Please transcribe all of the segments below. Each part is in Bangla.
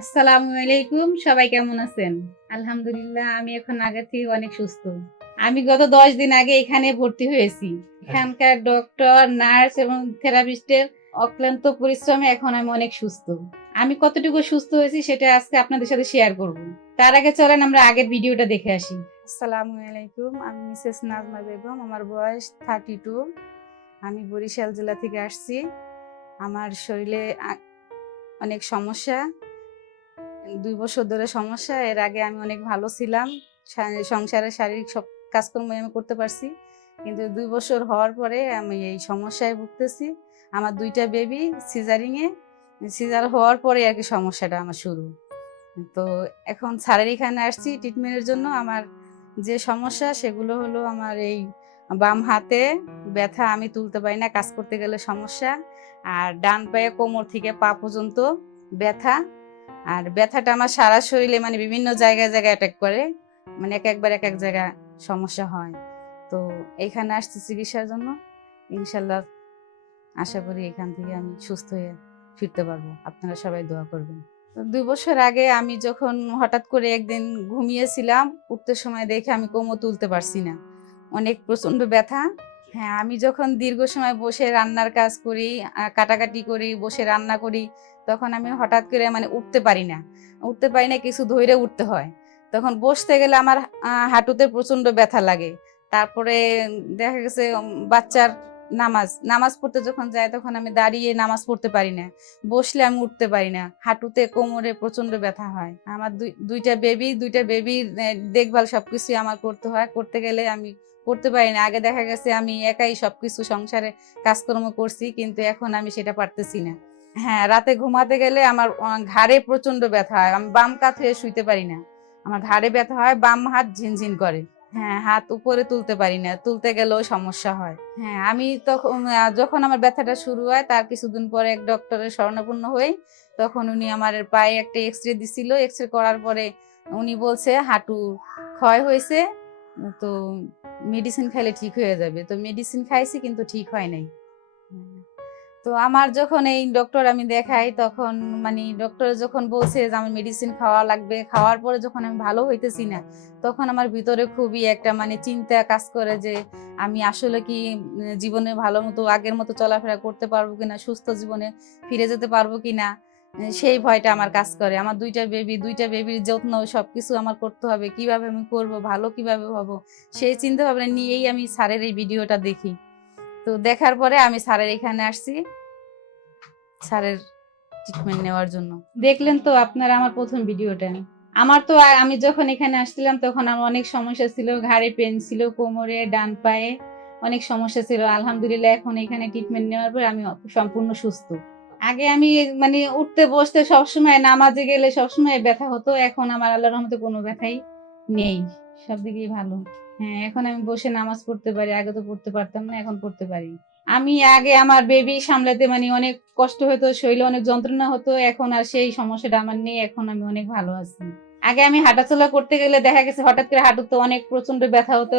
আসসালামু আলাইকুম, সবাই কেমন আছেন? আলহামদুলিল্লাহ, আমি এখন আগে থেকে অনেক সুস্থ। আমি গত দশ দিন আগে এখানে ভর্তি হয়েছি। এখানকার ডক্টর নার্স এবং থেরাপিস্টের অক্লান্ত পরিশ্রমে এখন আমি অনেক সুস্থ। আমি কতটুকু সুস্থ হয়েছি সেটা আজকে আপনাদের সাথে শেয়ার করব। তার আগে চলেন আমরা আগের ভিডিওটা দেখে আসি। আসসালামু আলাইকুম, আমি মিসেস নাজমা বেগম, আমার বয়স থার্টি টু আমি বরিশাল জেলা থেকে আসছি। আমার শরীরে অনেক সমস্যা। দুই বছর ধরে সমস্যা, এর আগে আমি অনেক ভালো ছিলাম সংসারে শারীরিক সব কাজকর্ম আমি করতে পারছি। কিন্তু দুই বছর হওয়ার পরে আমি এই সমস্যায় ভুগতেছি। আমার দুইটা বেবি সিজারিংয়ে সিজার হওয়ার পরে আর কি সমস্যাটা আমার শুরু। তো এখন স্যারের এখানে আসছি ট্রিটমেন্টের জন্য। আমার যে সমস্যা, সেগুলো হলো আমার এই বাম হাতে ব্যথা, আমি তুলতে পারি না, কাজ করতে গেলে সমস্যা। আর ডান পায়ে কোমর থেকে পা পর্যন্ত ব্যথা। আর ব্যথাটা আমার সারা শরীরে মানে বিভিন্ন জায়গায় জায়গায় অ্যাটাক করে। মানে এক একবার এক এক জায়গায় সমস্যা হয়। তো এইখানে আসছি চিকিৎসার জন্য। ইনশাল্লাহ আশা করি এখান থেকে আমি সুস্থ হয়ে ফিরতে পারব। আপনারা সবাই দোয়া করবেন। দুই বছর আগে আমি যখন হঠাৎ করে একদিন ঘুমিয়েছিলাম, উঠতে সময় দেখে আমি কোমর তুলতে পারছি না। অনেক প্রচণ্ড ব্যথা। হ্যাঁ আমি যখন দীর্ঘ সময় বসে রান্নার কাজ করি কাটাকাটি করি, বসে রান্না করি, তখন আমি হঠাৎ করে মানে উঠতে পারি না। উঠতে পারি না, কিছু ধৈরে উঠতে হয়। তখন বসতে গেলে আমার হাঁটুতে প্রচণ্ড ব্যথা লাগে। তারপরে দেখা গেছে বাচ্চার নামাজ নামাজ পড়তে যখন যায় তখন আমি দাঁড়িয়ে নামাজ পড়তে পারি না। বসলে আমি উঠতে পারি না। হাঁটুতে কোমরে প্রচণ্ড ব্যথা হয়। আমার দুই, দুইটা বেবি দুইটা বেবির দেখভাল সবকিছু আমার করতে হয়। করতে গেলে আমি করতে পারি না। আগে দেখা গেছে আমি একাই সবকিছু সংসারে কাজকর্ম করছি, কিন্তু এখন আমি সেটা পারতেছি না। হ্যাঁ রাতে ঘুমাতে গেলে আমার ঘাড়ে প্রচণ্ড ব্যথা হয়। আমি বাম কাত হয়ে শুইতে পারি না। আমার ঘাড়ে ব্যথা হয়, বাম হাত ঝিনঝিন করে। হ্যাঁ হাত উপরে তুলতে পারি না, তুলতে গেলেও সমস্যা হয়। হ্যাঁ আমি তখন যখন আমার ব্যথাটা শুরু হয়, তার কিছুদিন পরে এক ডক্টরের শরণাপন্ন হই। তখন উনি আমার পায়ে একটা এক্স রে দিছিল। এক্স রে করার পরে উনি বলছে, হাঁটু ক্ষয় হয়েছে, তো মেডিসিন খাইলে ঠিক হয়ে যাবে। তো মেডিসিন খাইছি, কিন্তু ঠিক হয় নাই। তো আমার যখন এই ডক্টর আমি দেখাই, তখন মানে ডক্টর যখন বলছে যে, আমার মেডিসিন খাওয়া লাগবে। খাওয়ার পরে যখন আমি ভালো হইতেছি না, তখন আমার ভিতরে খুবই একটা মানে চিন্তা কাজ করে যে, আমি আসলে কি জীবনে ভালো মতো, আগের মতো চলাফেরা করতে পারব কিনা, সুস্থ জীবনে ফিরে যেতে পারব কিনা? সেই ভয়টা আমার কাজ করে। আমার দুইটা বেবি দুইটা বেবির যত্ন সব কিছু আমার করতে হবে। কীভাবে আমি করব, ভালো কীভাবে হব, সেই চিন্তা ভাবনা নিয়েই আমি স্যারের এই ভিডিওটা দেখি। তো দেখার পরে আমি স্যারের এখানে আসছি। স্যারের ট্রিটমেন্ট নেওয়ার জন্য। দেখলেন তো আপনারা আমার প্রথম ভিডিওটা। আমার তো আমি যখন এখানে আসছিলাম তখন আমার অনেক সমস্যা ছিল। ঘাড়ে পেন ছিল, কোমরে, ডান পায়ে অনেক সমস্যা ছিল। আলহামদুলিল্লাহ এখন এখানে ট্রিটমেন্ট নেওয়ার পর আমি সম্পূর্ণ সুস্থ। আগে আমি মানে উঠতে, বসতে সবসময়, নামাজে গেলে সবসময় ব্যথা হতো। এখন আমার আল্লাহর রহমতে কোনো ব্যথাই নেই। সব দিকেই ভালো। হ্যাঁ এখন আমি বসে নামাজ পড়তে পারি। আগে তো পড়তে পারতাম না, এখন পড়তে পারি। আমি আগে আমার বেবি সামলাতে মানে অনেক কষ্ট হতো, শরীরে অনেক যন্ত্রণা হতো, এখন আর সেই সমস্যাটা আমার নেই, এখন আমি অনেক ভালো আছি। আগে আমি হাঁটাচলা করতে গেলে দেখা গেছে হঠাৎ করে হাঁটুতে অনেক প্রচণ্ড ব্যথা হতো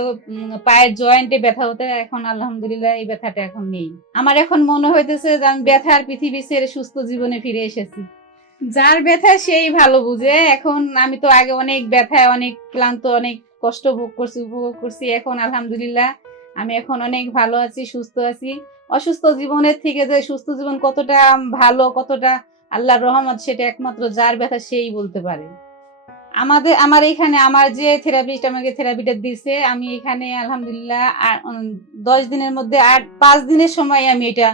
পায়ের জয়েন্টে ব্যথা হতো, এখন আলহামদুলিল্লাহ এই ব্যথাটা এখন নেই। আমার এখন মনে হইতেছে যে আমি ব্যথার পৃথিবী ছেড়ে সুস্থ জীবনে ফিরে এসেছি। যার ব্যথা সেই ভালো বুঝে, এখন আমি তো আগে অনেক ব্যথায় অনেক ক্লান্ত, অনেক কষ্ট ভোগ করছি, উপভোগ করছি, এখন আলহামদুলিল্লাহ আমি এখন অনেক ভালো আছি, সুস্থ আছি। অসুস্থ জীবনের থেকে যে সুস্থ জীবন কতটা ভালো, কতটা আল্লাহর রহমত, সেটা একমাত্র যার ব্যথা সেই বলতে পারে। আমাদের, আমার এখানে, আমার যে থেরাপিস্ট আমাকে থেরাপিটা দিছে, আমি এখানে আলহামদুলিল্লাহ দশ দিনের মধ্যে আট পাঁচ দিনের সময় আমি এটা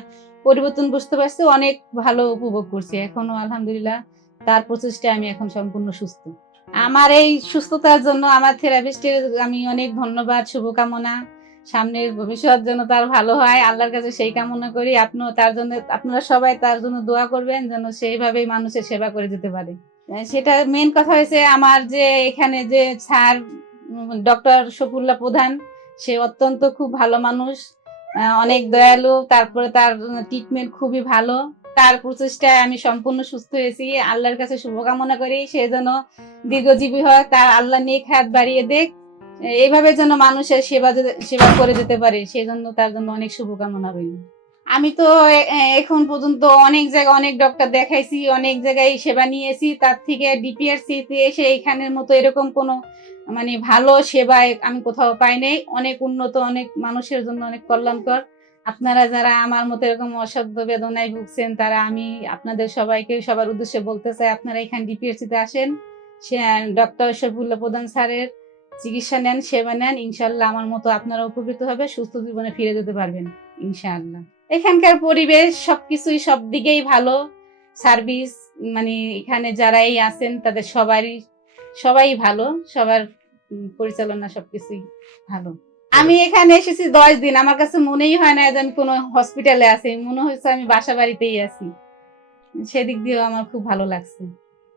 পরিবর্তন বুঝতে পারছি, অনেক ভালো উপভোগ করছি। এখনও আলহামদুলিল্লাহ তার প্রচেষ্টায় আমি এখন সম্পূর্ণ সুস্থ। আমার এই সুস্থতার জন্য আমার থেরাপিস্টের আমি অনেক ধন্যবাদ, শুভকামনা। সামনের ভবিষ্যৎ যেন তার ভালো হয়, আল্লাহর কাছে সেই কামনা করি। আপনিও তার জন্য, আপনারা সবাই তার জন্য দোয়া করবেন যেন সেইভাবেই মানুষের সেবা করে যেতে পারে। সেটা মেন কথা হয়েছে আমার যে এখানে যে স্যার ডক্টর শফুল্লাহ প্রধান, সে অত্যন্ত খুব ভালো মানুষ। অনেক দয়ালু, তারপরে তার ট্রিটমেন্ট খুবই ভালো। তার প্রচেষ্টায় আমি সম্পূর্ণ সুস্থ হয়েছি। আল্লাহর কাছে শুভকামনা করি। সে যেন দীর্ঘজীবী হয়, তার আল্লাহ নেক হাত বাড়িয়ে দেখ। এইভাবে যেন মানুষের সেবা সেবা করে যেতে পারে, সেজন্য তার জন্য অনেক শুভকামনা রইল। আমি তো এখন পর্যন্ত অনেক জায়গায় অনেক ডক্টর দেখাইছি, অনেক জায়গায় সেবা নিয়েছি, তার থেকে ডিপিআরসি তে এসে এখানের মতো এরকম কোনো মানে ভালো সেবা আমি কোথাও পাই নাই। অনেক উন্নত, অনেক মানুষের জন্য অনেক কল্যাণকর। আপনারা যারা আমার মতো এরকম অসাধ্য বেদনায় ভুগছেন, তারা আমি আপনাদের সবাইকে সবার উদ্দেশ্যে বলতে চাই, আপনারা এখানে ডিপিএসসি তে আসেন। সে ডক্টর শফিউল্লাহ প্রধান স্যারের চিকিৎসা নেন, সেবা নেন ইনশাল্লাহ আমার মতো আপনারা উপকৃত হবে, সুস্থ জীবনে ফিরে যেতে পারবেন, ইনশাআল্লাহ। এখানকার পরিবেশ সবকিছুই সব দিকেই ভালো, সার্ভিস মানে এখানে যারাই আছেন তাদের সবারই, সবাই ভালো, সবার পরিচালনা সবকিছুই ভালো। আমি এখানে এসেছি দশ দিন, আমার কাছে মনেই হয় না যে আমি কোনো হসপিটালে আছি, মনে হয়েছে আমি বাসা বাড়িতেই আছি। সেদিক দিয়েও আমার খুব ভালো লাগছে।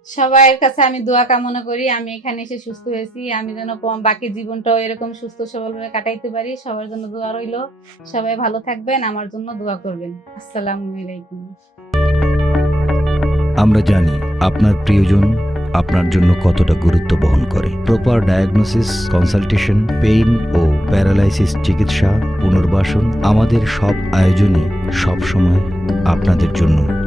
সবার কাছে আমি দোয়া কামনা করি আমি এখানে এসে সুস্থ হয়েছি আমি যেন বাকি জীবনটাও এরকম সুস্থ সবলভাবে কাটাইতে পারি। সবার জন্য দোয়া রইল। সবাই ভালো থাকবেন আমার জন্য দোয়া করবেন। আসসালামু আলাইকুম। আমরা জানি আপনার প্রিয়জন আপনার জন্য কতটা গুরুত্ব বহন করে। প্রপার ডায়াগনোসিস কনসালটেশন পেইন ও প্যারালাইসিস চিকিৎসা পুনর্বাসন আমাদের সব আয়োজনই সব সময় আপনাদের জন্য